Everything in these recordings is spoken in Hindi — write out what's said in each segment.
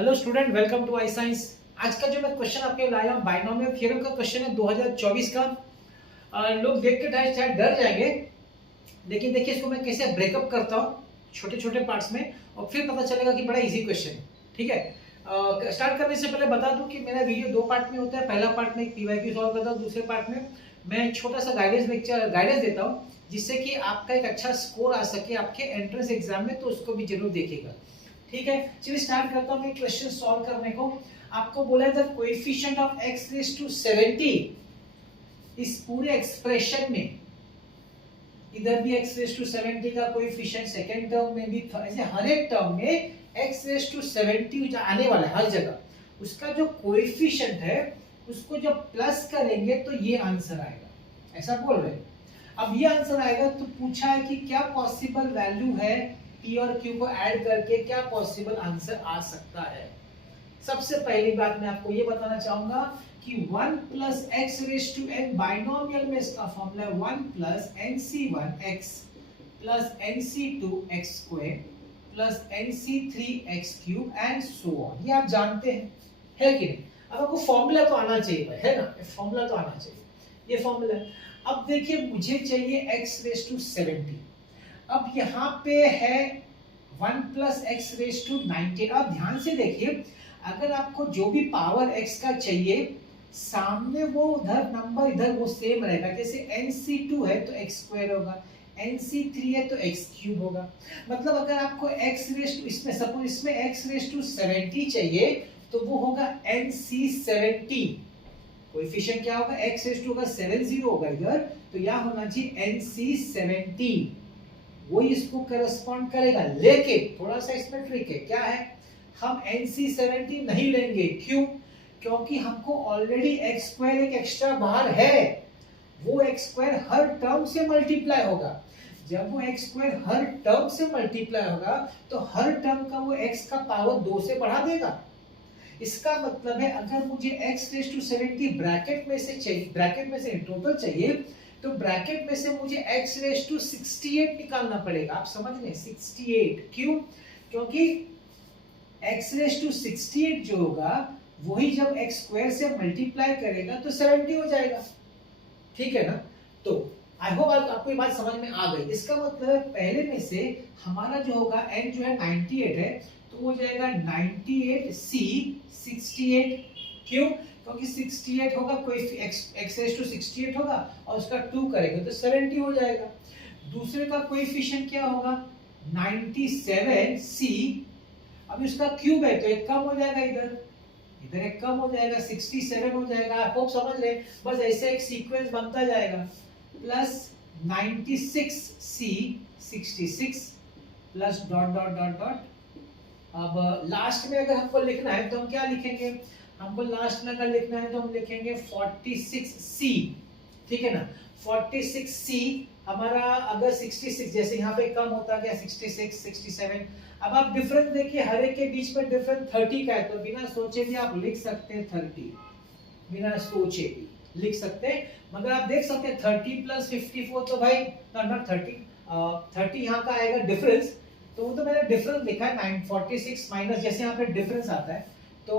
Hello student, welcome to I science. आज का जो मैं क्वेश्चन आपके लाया हूँ बाइनोमियल थ्योरम का क्वेश्चन है 2024 का। लोग देख के शायद डर जाएंगे, लेकिन देखिए इसको मैं कैसे ब्रेकअप करता हूँ छोटे छोटे पार्ट्स में, और फिर पता चलेगा कि बड़ा इजी क्वेश्चन है। ठीक है, स्टार्ट करने से पहले बता दूं कि मेरा वीडियो दो पार्ट में होता है। पहला पार्ट में पीवाईक्यू सॉल्व करता हूँ, दूसरे पार्ट में मैं छोटा सा गाइडेंस देता हूँ, जिससे कि आपका एक अच्छा स्कोर आ सके आपके एंट्रेंस एग्जाम में, तो उसको भी जरूर देखिएगा। ठीक है, चलिए स्टार्ट करता हूँ मैं क्वेश्चन सॉल्व करने को। आपको बोला है the coefficient of x raise to 70 इस पूरे एक्सप्रेशन में, इधर भी x रेज़ टू 70 का कोएफिशिएंट, सेकंड टर्म में भी, ऐसे हर एक टर्म में x रेज़ टू 70 आने वाला है हर जगह, उसका जो कोएफिशिएंट है उसको जब प्लस करेंगे तो ये आंसर आएगा, ऐसा बोल रहे हैं। अब ये आंसर आएगा तो पूछा है कि क्या पॉसिबल वैल्यू है p और q को ऐड करके, क्या पॉसिबल आंसर आ सकता है। सबसे पहली बात मैं आपको ये बताना चाहूंगा कि 1 plus x raise to n binomial में इसका फॉर्मूला है 1 plus nc1x plus nc2x square plus nc3x cube and so on. ये आप जानते हैं, है कि नहीं। अब आपको फॉर्मूला तो आना चाहिए, है ना, फॉर्मूला तो आना चाहिए, ये फॉर्मूला है। अब देखिए मुझे चाहिए x रेज़ टू 70। अब यहाँ पे है 1 प्लस एक्स रेज़ टू 90। अब ध्यान से देखिए, अगर आपको जो भी पावर x का चाहिए, सामने वो उधर नंबर इधर वो सेम रहेगा। जैसे nc2 है तो x स्क्वायर होगा, nc3 है तो x क्यूब होगा। मतलब अगर आपको x रेज़ टू, इसमें सपोज इसमें x रेज़ टू 70 चाहिए तो वो होगा nc70। कोएफिशिएंट क्या होगा, x रेज़ टू का 70 होगा इधर, तो यहाँ होना चाहिए nc70, वो इसको करस्पॉन्ड करेगा। लेकिन थोड़ा सा इसमें ट्रिक है, क्या है, हम nc70 नहीं लेंगे। क्यों? क्योंकि हमको ऑलरेडी x स्क्वायर एक एक्स्ट्रा बाहर है, वो x स्क्वायर हर टर्म से मल्टीप्लाई होगा। जब वो x स्क्वायर हर टर्म से मल्टीप्लाई होगा तो हर टर्म का वो x का पावर 2 से बढ़ा देगा। इसका मतलब है अगर मुझे x रेज़ टू 70 ब्रैकेट में से चाहिए, ब्रैकेट में से टोटल चाहिए, तो ब्रैकेट में से मुझे x रेज़ टू 68 निकालना पड़ेगा। आप समझ रहे हैं, 68। क्यों? क्योंकि x रेज़ टू 68 जो होगा वही जब x स्क्वायर से मल्टीप्लाई करेगा तो 70 हो जाएगा। ठीक है ना। तो आई होप आपको ये बात समझ में आ गई। इसका मतलब है पहले में से हमारा जो होगा n जो है 98 है, तो हो जाएगा 98c 68। क्यों? क्योंकि 68 होगा, कोई x रेज़ टू 68 होगा और उसका 2 करेंगे तो 70 हो जाएगा। दूसरे का कोएफिशिएंट क्या होगा, 97c। अब इसका क्यूब है तो एक कम हो जाएगा, इधर एक कम हो जाएगा, 67 हो जाएगा। आप लोग समझ रहे हैं, बस ऐसे एक सीक्वेंस बनता जाएगा। Plus 96c 66 plus dot dot dot dot. अब लास्ट में अगर हमको लिखना है तो हम क्या लिखेंगे, हमको लास्ट में अगर लिखना है तो हम लिखेंगे 46c। ठीक है ना, 46c हमारा। अगर 66 जैसे यहाँ पे कम होता गया 66 67। अब आप डिफरेंस देखिए, हर एक के बीच में डिफरेंस 30 का है, तो बिना सोचे भी आप लिख सकते हैं 30, बिना सोचे भी लिख सकते हैं। मगर आप देख सकते हैं 30 प्लस 54, तो भाई नॉट 30 यहाँ का आएगा डिफरेंस, तो वो तो मैंने डिफरेंस लिखा है 946 माइनस, जैसे यहाँ पे डिफरेंस आता है तो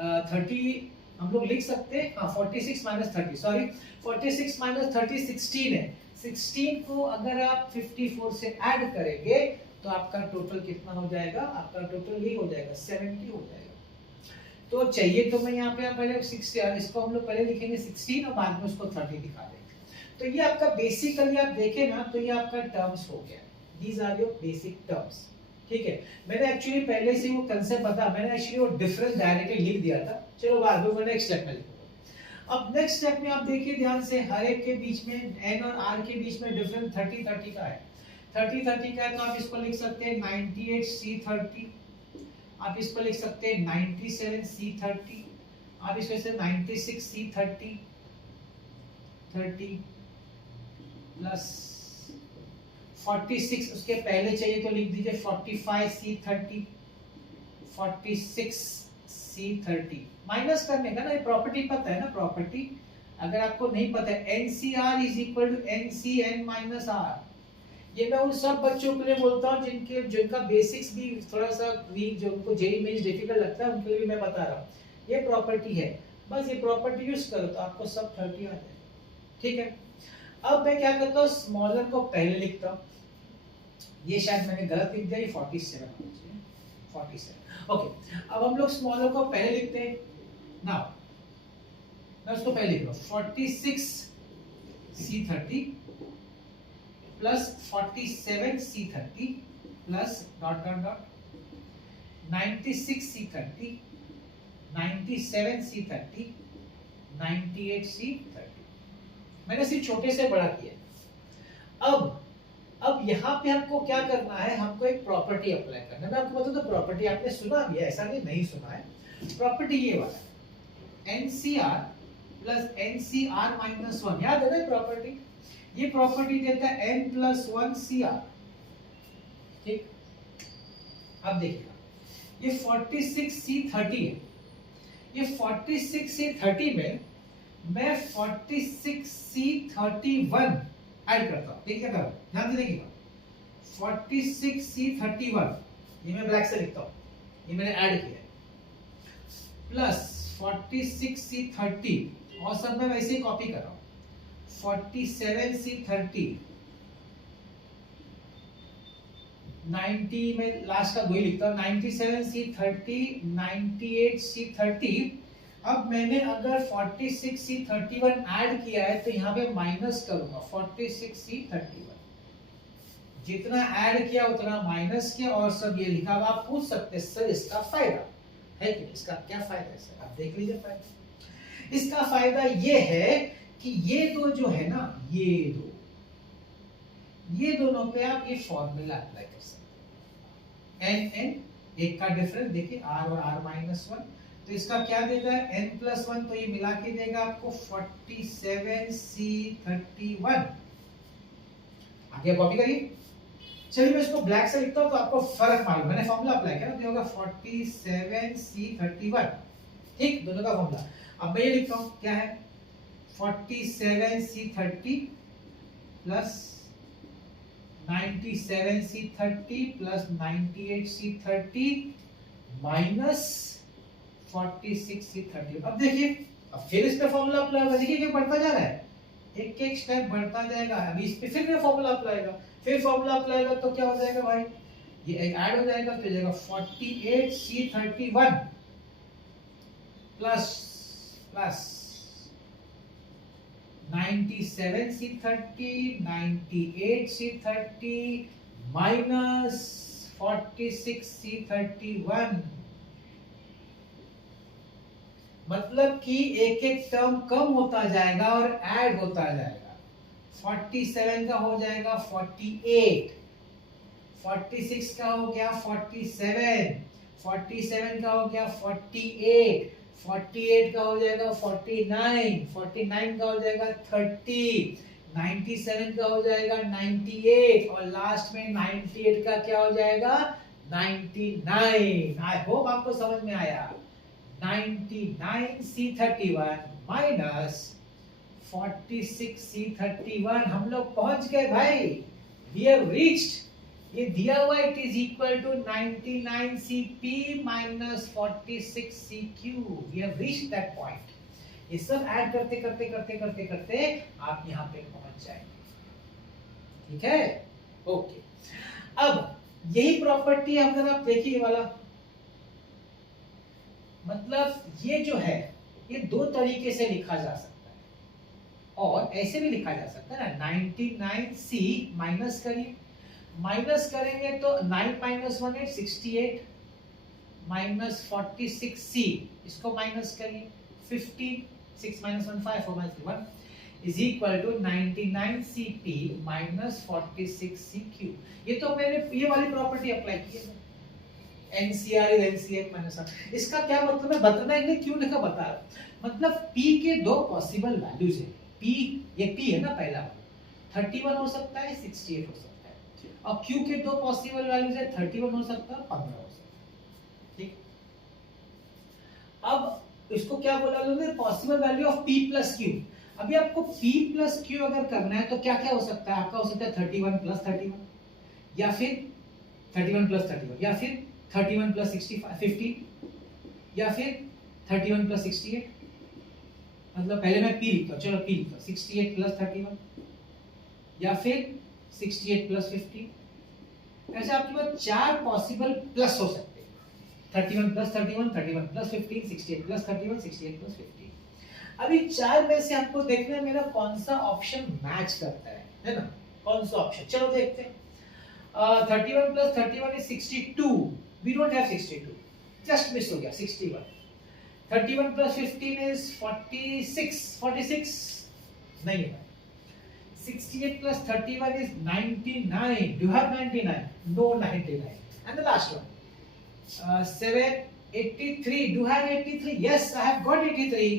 30 हम लोग लिख सकते हैं। हाँ, 46 माइनस 30, सॉरी 46 माइनस 30 16 है। 16 को अगर आप 54 से ऐड करेंगे तो आपका टोटल कितना हो जाएगा, आपका टोटल ही हो जाएगा 70 हो जाएगा। तो चाहिए तो मैं यहाँ पे पहले 60, इसको हम लोग पहले लिखेंगे 16 और बाद में उसको 30 दिखा देंगे। तो ये आपका बेसिकली आप देखें ना, तो ये आपका टर्म्स हो गया। These are your basic terms। ठीक है, मैंने एक्चुअली पहले से वो कंसेप्ट बता, मैंने एक्चुअली वो डिफरेंस डायरेक्टली लिख दिया था। चलो बाद में नेक्स्ट स्टेप में लिखूंगा। अब नेक्स्ट स्टेप में आप देखिए ध्यान से, हर एक के बीच में n और r के बीच में डिफरेंस 30 30 का है। 30 30 का है तो आप इसको लिख सकते हैं 98c30, आप इसको लिख सकते हैं 97c30, आप इसको से 96c30 30 प्लस 46 उसके पहले चाहिए तो लिख दीजिए 45c30 46c30। माइनस करने का ना, ये प्रॉपर्टी पता है ना, प्रॉपर्टी अगर आपको नहीं पता है, NCR is equal to NCN minus R। ये मैं उन सब बच्चों के लिए बोलता हूँ जिनका बेसिक्स भी थोड़ा सा वीक, जो उनको जेईई मेंस डिफिकल्ट लगता है, उनके लिए भी मैं बता रहा हूँ। ये प्रॉपर्टी है, बस ये प्रॉपर्टी यूज करो तो आपको सब 30 आ जाए। ठीक है, अब मैं क्या करता हूँ, स्मॉलर को पहले लिखता हूँ। ये शायद मैंने गलत लिख दिया, ये 47 होना चाहिए, 47। ओके, अब हम लोग स्मॉलर को पहले लिखते हैं। नाउ मैं उसको पहले लिख रहा हूँ, 46C30 plus 47C30 plus dot dot dot 96C30, 97C30, 98C30। मैंने सिर्फ छोटे से बड़ा किया। अब यहाँ पे हमको क्या करना है, हमको एक प्रॉपर्टी अप्लाई करना है। मैं आपको बताऊं तो प्रॉपर्टी आपने सुना भी है, ऐसा नहीं सुना है। प्रॉपर्टी ये वाला NCR प्लस NCR माइनस 1, याद है ना प्रॉपर्टी? ये प्रॉपर्टी देता है N+1CR। ठीक, अब देखिएगा, ये 46C30 है। ये 46C30 में मैं 46C31 ऐड करता हूं। देखिए क्या, ध्यान से देखिएगा, 46C31 ये मैं ब्लैक से लिखता हूं, ये मैंने ऐड किया, प्लस 46C30 और सब मैं वैसे ही कॉपी कर रहा हूं, 47C30, 90 में लास्ट का वही लिखता हूं, 97C30, 98C30। अब मैंने अगर 46C31 ऐड किया है तो यहाँ पे माइनस करूंगा 46C31, जितना ऐड किया उतना माइनस किया और सब ये लिखा। अब आप पूछ सकते हैं सर इसका फायदा है कि इसका क्या फायदा है सर? आप देख लीजिए फायदा। इसका फायदा ये है कि ये दो जो है ना, ये दोनों पे आप ये फॉर्मूला अप्लाई कर सकते हैं। n एक का डिफरेंस देखिए, r और r-1, तो इसका क्या देता है n+1, तो ये मिला के देगा आपको 47C31। आगे कॉपी करिए। चलिए मैं इसको ब्लैक से लिखता हूं तो आपको फर्क मालूम, मैंने फॉर्मूला अप्लाई किया तो होगा 47C31। ठीक, दोनों का फॉर्मूला। अब मैं ये लिखता हूं, क्या है 47C30 plus 97C30 plus 98C30 minus 46C30। अब देखिए, अब फिर इस पे फॉर्मूला अप्लाई होगा। देखिए क्या बढ़ता जा रहा है, एक एक स्टेप बढ़ता जाएगा। अभी इस पे फिर मैं फॉर्मूला अप्लाई होगा, फिर फॉर्मूला अप्लाई होगा तो क्या हो जाएगा भाई, ये ऐड हो जाएगा तो जाएगा 48C31 plus 97C30, 98C30 minus 46C31। मतलब कि एक एक टर्म कम होता जाएगा और ऐड होता जाएगा। 47 का हो जाएगा 48, 46 का हो गया 47, 47 का हो गया 48, 48 का हो जाएगा 49, 49 का हो जाएगा 30, 97 का हो जाएगा 98 और लास्ट में 98 का क्या हो जाएगा 99। आई होप आपको समझ में आया। 99C31 माइनस 46C31, हम लोग पहुंच गए भाई, we have reached। ये दिया हुआ it is equal to 99CP minus 46CQ, we have reached that point। ये सब ऐड करते करते करते करते करते आप यहाँ पे पहुंच जाएंगे। ठीक है, ओके। अब यही प्रॉपर्टी अगर आप देखिए वाला, मतलब ये जो है ये दो तरीके से लिखा जा सकता है और ऐसे भी लिखा जा सकता है ना। 99C माइनस करिए, माइनस करेंगे तो 9 - 1 8 68 माइनस 46C, इसको माइनस करिए 15, 6 - 1 5 4 - 1 is equal to 99CP minus 46CQ। ये तो मैंने ये वाली प्रॉपर्टी अप्लाई की है, NCR is NCM माइनस 1। इसका क्या मतलब है, बताना है क्यों लिखा बता रहा। मतलब P के दो पॉसिबल वैल्यूज है। P, ये P है ना पहला, 31 हो सकता है, 68 हो सकता है। और Q के दो पॉसिबल वैल्यूज है, 31 हो सकता है, 15 हो सकता है। ठीक, अब इसको क्या बोला लोगे, possible value of P plus Q। अभी आपको P प्लस Q अगर करना है तो क्या क्या हो सकता है? आपका हो सकता है 31 प्लस 31, या फिर 31 प्लस 31, या फिर 31 प्लस 50, या फिर 31 प्लस 68। मतलब पहले मैं P लिखता हूँ, चलो P लिखता हूँ 68 प्लस 31, या फिर 68 प्लस 50। ऐसे आपके पास 4 पॉसिबल प्लस हो सकते हैं, 31 प्लस 31, 31 प्लस 15, 68 प्लस 31, 68 प्लस 15। अभी 4 में से आपको देखना है मेरा कौन सा ऑप्शन मैच करता है ना? कौन सा ऑप्शन, चलो देखते हैं। 31 plus 31 is 62. We don't have 62. Just miss हो गया 61. 31 plus 15 is 46. 46 नहीं है। 68 plus 31 is 99. Do you have 99? No 99. And the last one. 783. Do you have 83? Yes, I have got 83.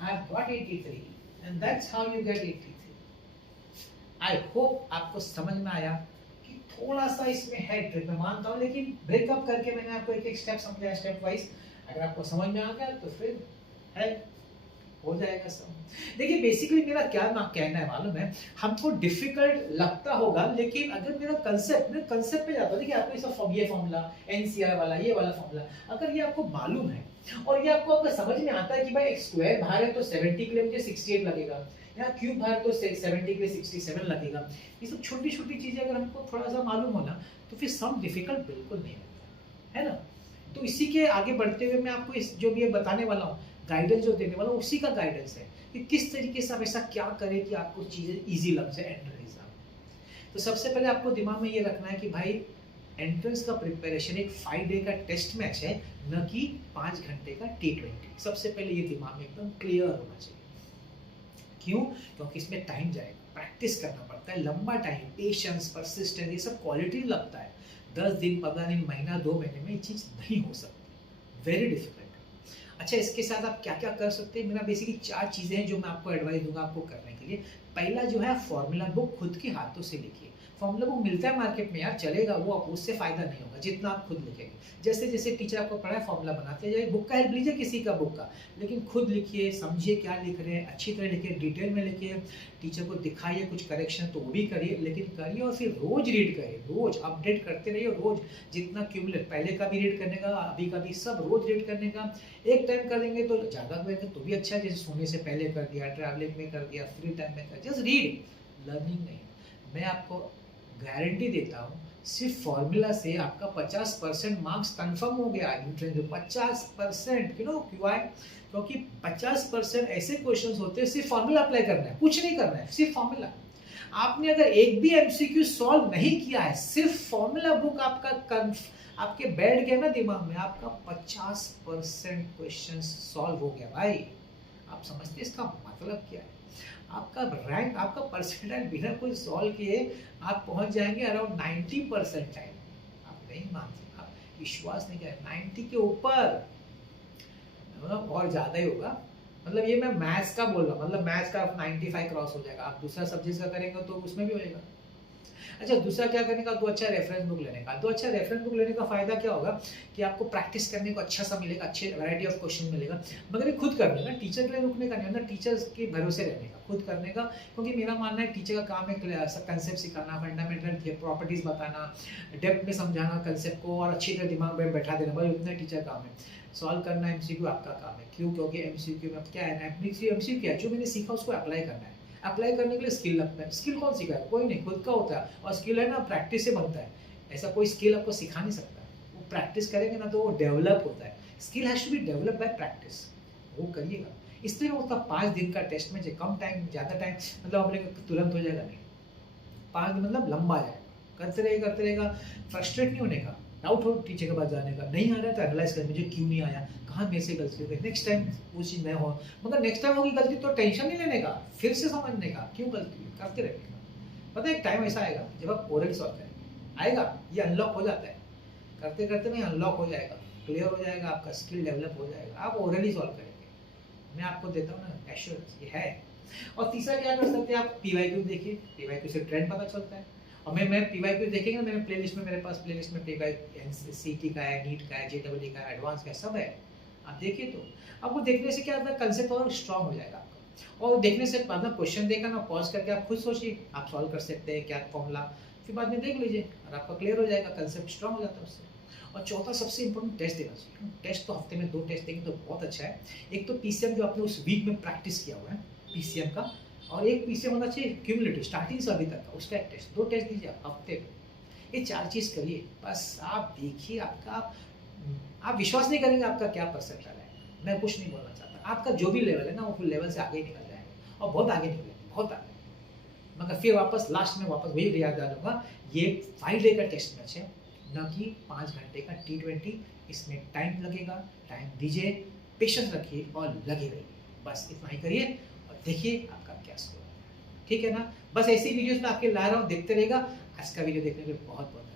I have got 83. And that's how you get 83. I hope आपको समझ में आया। थोड़ा सा इसमें है ट्रिक, मैं मानता हूँ, लेकिन ब्रेकअप करके मैंने आपको एक एक स्टेप समझाया, स्टेप वाइज। अगर आपको समझ में आ गया तो फिर है, हो जाएगा सब। देखिए बेसिकली मेरा क्या कहना है मालूम है, हमको डिफिकल्ट लगता होगा, लेकिन अगर मेरा कंसेप्ट पे जाता है, देखिए आपको ये फॉर्मूला एनसीआर वाला, ये वाला फॉर्मूला अगर ये आपको मालूम है और ये आपको अगर समझ में आता है कि भाई एक स्क्वायर बाहर है तो 70 के लिए मुझे 68 लगेगा, या क्यूब बाहर तो 70 के लिए 67 लगेगा, ये सब छोटी छोटी चीजें अगर हमको थोड़ा सा मालूम हो ना तो फिर सम डिफिकल्ट बिल्कुल नहीं लगता है ना। तो इसी के आगे बढ़ते हुए मैं आपको इस जो भी ये बताने वाला हूँ, गाइडेंस जो देने वाला हूँ, उसी का गाइडेंस है कि किस तरीके से आप ऐसा क्या करें कि आपको चीजें इजी लग जाए एंट्रेंस एग्जाम। तो सबसे पहले आपको दिमाग में ये रखना है कि भाई एंट्रेंस का प्रिपरेशन एक 5 डे का टेस्ट मैच है, न कि 5 घंटे का T20। सबसे पहले ये दिमाग में एकदम क्लियर होना चाहिए। क्यों? क्योंकि इसमें टाइम जाएगा, प्रैक्टिस करना पड़ता है, लंबा टाइम, पेशेंस, परसिस्टेंस, ये सब क्वालिटी लगता है। 10 दिन, 15 दिन, महीना, 2 महीने में ये चीज़ नहीं हो सकती, वेरी डिफिकल्ट। अच्छा, इसके साथ आप क्या क्या कर सकते हैं, मेरा बेसिकली 4 चीज़ें हैं जो मैं आपको एडवाइस दूंगा आपको करने के लिए। पहला जो है, फॉर्मूला बुक खुद के हाथों से लिखिए। फॉर्मूला बुक मिलता है मार्केट में यार, चलेगा, वो उससे फायदा नहीं होगा जितना आप खुद लिखेंगे। जैसे जैसे टीचर आपको पढ़ाए फॉर्मूला बनाते जाइए, बुक का हेल्प लीजिए किसी का बुक का, लेकिन खुद लिखिए, समझिए क्या लिख रहे हैं, अच्छी तरह लिखिए, डिटेल में लिखिए, टीचर को दिखाइए, कुछ करेक्शन तो वो भी करिए, लेकिन करिए और फिर रोज रीड करिए, रोज अपडेट करते रहिए, रोज जितना क्यूमुलेट, पहले का भी रीड करने का, अभी का भी, सब रोज रीड करने का। एक टाइम कर देंगे तो ज़्यादा करेंगे तो भी अच्छा है, जैसे सोने से पहले कर दिया, ट्रैवलिंग में कर दिया, फ्री टाइम में कर, जस्ट रीड, लर्निंग नहीं। मैं आपको गारंटी देता हूँ, सिर्फ फॉर्मूला से आपका 50% मार्क्स कंफर्म हो गया एंट्रेंस में। 50%, यू नो क्यों? क्योंकि 50% ऐसे क्वेश्चंस होते हैं सिर्फ फॉर्मूला अप्लाई करना है, कुछ नहीं करना है, सिर्फ फॉर्मूला। आपने अगर एक भी एमसीक्यू सॉल्व नहीं किया है, सिर्फ फॉर्मूला बुक आपके बैठ गया ना दिमाग में, आपका 50% क्वेश्चन सॉल्व हो गया भाई। आप समझते हैं इसका मतलब क्या है? आपका रैंक, आपका परसेंटाइल बिना कोई सॉल्व किए आप पहुंच जाएंगे अराउंड 90%। आप नहीं मानते, आप विश्वास नहीं करें, 90 के ऊपर, मतलब और ज्यादा ही होगा। मतलब ये मैं मैथ्स का बोल रहा हूँ, मतलब मैथ्स का 95 क्रॉस हो जाएगा। आप दूसरा सब्जेक्ट का करेंगे तो उसमें भी होएगा। अच्छा, दूसरा क्या करने का, तो अच्छा रेफरेंस बुक लेने का। तो अच्छा रेफरेंस बुक लेने का फायदा क्या होगा कि आपको प्रैक्टिस करने को अच्छा सा मिलेगा, अच्छे वैरायटी ऑफ क्वेश्चन मिलेगा, मगर ये खुद करने का, टीचर के लिए रुकने का नहीं, टीचर्स के भरोसे रहने का, खुद करने का। क्योंकि मेरा मानना है टीचर का काम है कंसेप्ट सिखाना, फंडामेंटल प्रॉपर्टीज बताना, डेप्थ में समझाना कंसेप्ट को और अच्छी तरह दिमाग में बैठा देना, भाई उतना टीचर काम है। सॉल्व करना एमसीक्यू आपका काम है। क्यों? क्योंकि एमसीक्यू में क्या है ना, एमसीक्यू क्या है, जो मैंने सीखा उसको अप्लाई करना है। अप्लाई करने के लिए स्किल लगता है। स्किल कौन सिखाएगा? कोई नहीं, खुद का होता है। और स्किल है ना, प्रैक्टिस से बनता है। ऐसा कोई स्किल आपको सिखा नहीं सकता, वो प्रैक्टिस करेंगे ना तो वो डेवलप होता है। Skill has to be develop by practice, वो करिएगा। इसलिए उसका 5 दिन का टेस्ट में कम टाइम, ज़्यादा टाइम, मतलब अपने तुरंत हो जाएगा नहीं, 5 दिन मतलब लंबा जाएगा। करते रहेगा, फ्रस्ट्रेट नहीं होने का, डाउट हो टीचर के पास जाने का, नहीं आ रहा तो एनालाइज कर, मुझे क्यों नहीं आया, कहाँ मेरे से गलती हो गई, नेक्स्ट टाइम वो चीज़ नहीं हो। मगर नेक्स्ट टाइम होगी गलती तो टेंशन नहीं लेने का, फिर से समझने का क्यों गलती, करते रहने का। पता है एक टाइम ऐसा आएगा जब आप ओरल सॉल्व करेंगे, आएगा, ये अनलॉक हो जाता है, करते करते नहीं अनलॉक हो जाएगा, क्लियर हो जाएगा, आपका स्किल डेवलप हो जाएगा, आप ओरली सॉल्व करेंगे। मैं आपको देता हूँ ना एश्योरेंस, ये है। और तीसरा क्या कर सकते हैं आप, पीवाईक्यू देखिए, पीवाईक्यू से ट्रेंड पता चलता है। और मैं पीवाईक्यू देखेंगे ना, मेरे प्लेलिस्ट में, मेरे पास प्लेलिस्ट में पीवाईक्यू सीटी का है, नीट का है, जेडब्ल्यू का है, एडवांस का है, सब है। आप देखिए तो आपको देखने से क्या होता है, कंसेप्ट और स्ट्रांग हो जाएगा आपका। और देखने से बाद में क्वेश्चन देखा ना, पॉज करके आप खुद सोचिए, आप सॉल्व कर सकते हैं क्या फॉर्मूला, फिर बाद में देख लीजिए और आपका क्लियर हो जाएगा, कंसेप्ट स्ट्रांग हो जाता है उससे। और चौथा सबसे इंपॉर्टेंट टेस्ट देना चाहिए। टेस्ट तो हफ्ते में 2 टेस्ट देंगे तो बहुत अच्छा है। एक तो पीसीएम जो आपने उस वीक में प्रैक्टिस किया हुआ है पीसीएम का, और एक पीसीएम होना चाहिए क्यूमुलेटिव स्टार्टिंग से अभी तक का, उसका एक टेस्ट, 2 टेस्ट दीजिए आप हफ्ते में। ये 4 चीज़ करिए, बस आप देखिए आपका, आप विश्वास नहीं करेंगे आपका क्या परसेंटाइल है। मैं कुछ नहीं बोलना चाहता, आपका जो भी लेवल है ना वो लेवल से आगे निकल जाएगा, और बहुत आगे निकलेगा, बहुत आगे। मगर फिर वापस लास्ट में वापस वही याद आ जाऊंगा, ये 5 डे का टेस्ट मैच है, न कि 5 घंटे का T20। इसमें टाइम लगेगा, टाइम दीजिए, पेशेंस रखिए और लगे रहिए, बस इतना ही करिए और देखिए आपका क्या स्कोर है। ठीक है ना, बस ऐसी वीडियोस में आपके ला रहा हूँ, देखते रहेगा। आज का वीडियो देखने के लिए बहुत बहुत